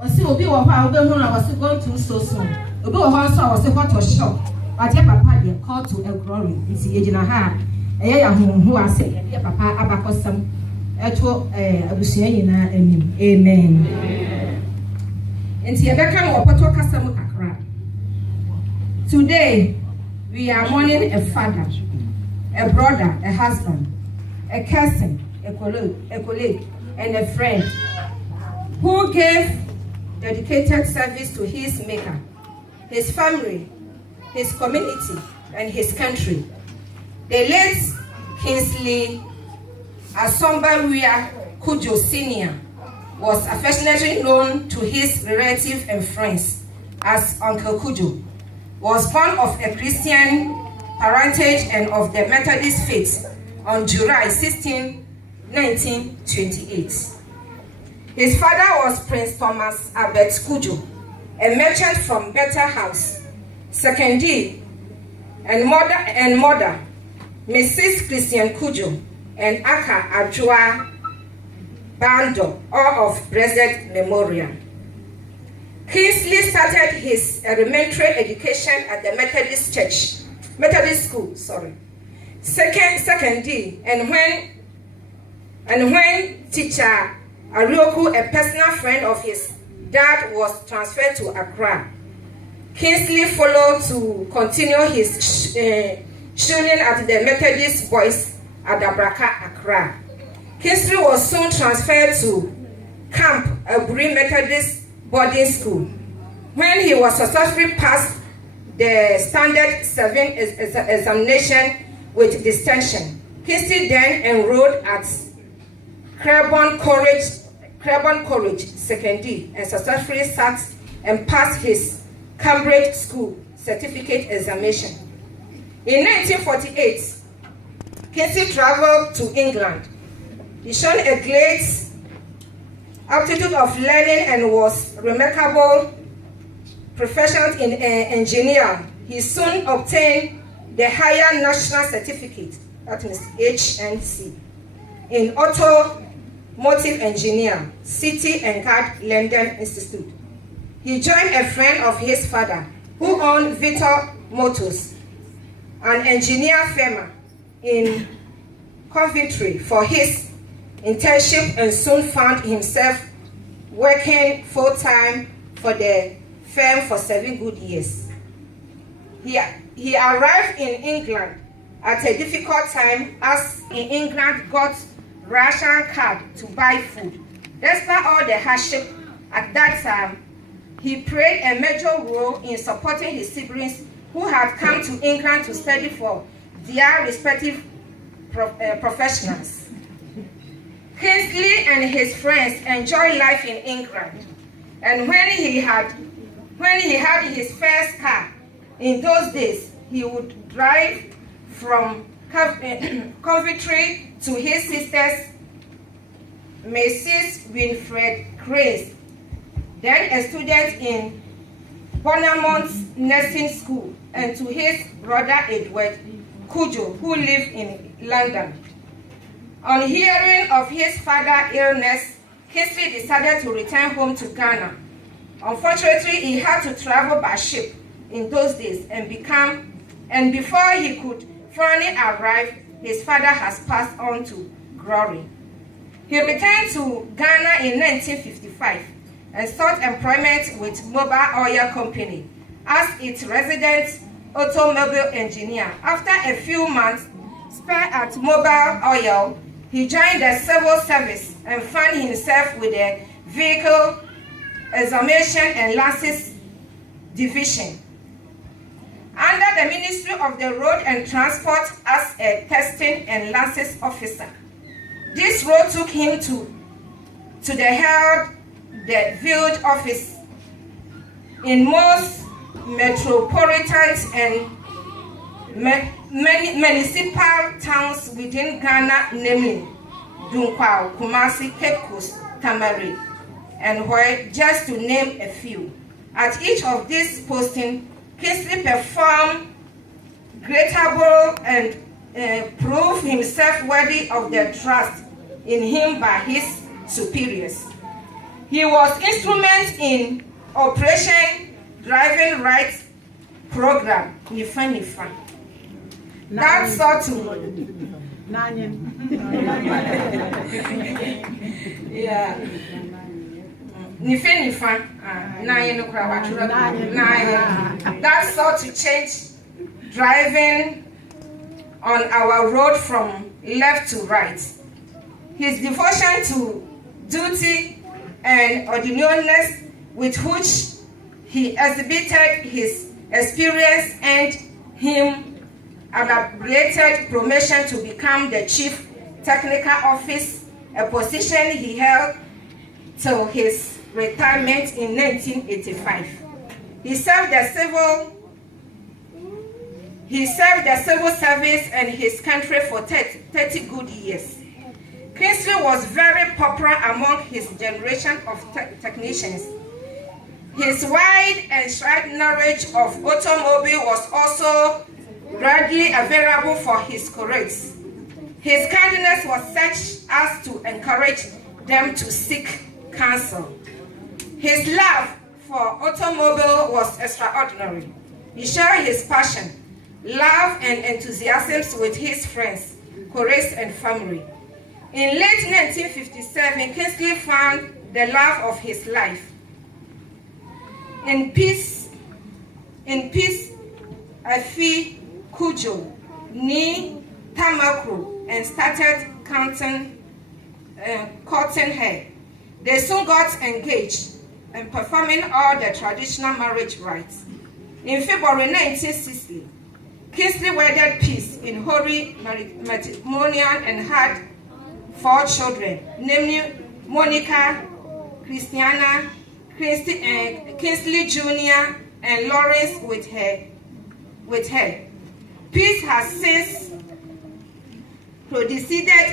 Osi obi wo ho a obi hu na was going to so soon. Obi wo ho so was what to shop. But your papa dey call to a glory. Nti ye gina ha. Eye ya hu ase ye papa abakosam. Eto abusua nyina anim. Amen. Nti ye beka no opoto kasam kakra. Today we are mourning a father, a brother, a husband, a cousin, a colleague, and a friend who gave dedicated service to his maker, his family, his community, and his country. The late Kingsley Asombaria Kujo Sr. was affectionately known to his relatives and friends as Uncle Kujo. Was born of a Christian parentage and of the Methodist faith on July 16, 1928. His father was Prince Thomas Albert Kujo, a merchant from Better House, Secondary, and mother, Mrs. Christian Kujo, and Aka Ajua Bando, all of blessed memorial. Kingsley started his elementary education at the Methodist school, secondary, and when teacher Arioku, a personal friend of his dad, was transferred to Accra, Kingsley followed to continue his schooling at the Methodist Boys at Abraka, Accra. Kingsley was soon transferred to Camp Aburi Methodist boarding school. When he was successfully passed the standard 7 examination with distinction, Kingsley then enrolled at Crebon College Secondary and successfully sat and passed his Cambridge School certificate examination. In 1948, Kingsley traveled to England. He showed a great aptitude of learning and was remarkable professional in engineering. He soon obtained the higher national certificate, that is HNC, in automotive engineer, City and Guard London Institute. He joined a friend of his father who owned Victor Motors, an engineer firm in Coventry, for his internship and soon found himself working full-time for the firm for 7 good years. He arrived in England at a difficult time, as in England got ration card to buy food. Despite all the hardship at that time, he played a major role in supporting his siblings who had come to England to study for their respective professions. Kingsley and his friends enjoyed life in England, and when he had his first car, in those days he would drive from Coventry to his sister's, Mrs. Winfred Grace, then a student in Bournemouth Nursing School, and to his brother Edward Kujo, who lived in London. On hearing of his father's illness, Kingsley decided to return home to Ghana. Unfortunately, he had to travel by ship in those days, and before he could finally arrive, his father has passed on to glory. He returned to Ghana in 1955 and sought employment with Mobile Oil Company as its resident automobile engineer. After a few months spent at Mobile Oil, he joined the civil service and found himself with the Vehicle Examination and License Division under the Ministry of the Road and Transport as a testing and license officer. This role took him to the field office in most metropolitan and municipal towns within Ghana, namely Dunkwao, Kumasi, Cape Coast, Tamari, and where, just to name a few. At each of these postings, Kingsley performed greatable and proved himself worthy of the trust in him by his superiors. He was instrumental in Operation Driving Rights Program, Nifa. That sought to that sought to change driving on our road from left to right. His devotion to duty and ordinariness with which he exhibited his experience earned him elaborated promotion to become the Chief Technical Officer, a position he held till his retirement in 1985. He served the civil service and his country for 30 good years. Kingsley was very popular among his generation of technicians. His wide and wide knowledge of automobile was also readily available for his colleagues. His kindness was such as to encourage them to seek counsel. His love for automobile was extraordinary. He shared his passion, love, and enthusiasm with his friends, colleagues, and family. In late 1957, Kingsley found the love of his life. In peace, Afi Kujo, ni Tamakru, and started courting her. They soon got engaged and performing all the traditional marriage rites. In February 1960, Kingsley wedded Peace in holy matrimonial and had 4 children, namely Monica, Christiana, Kingsley Jr., and Lawrence with her. Peace has since proceeded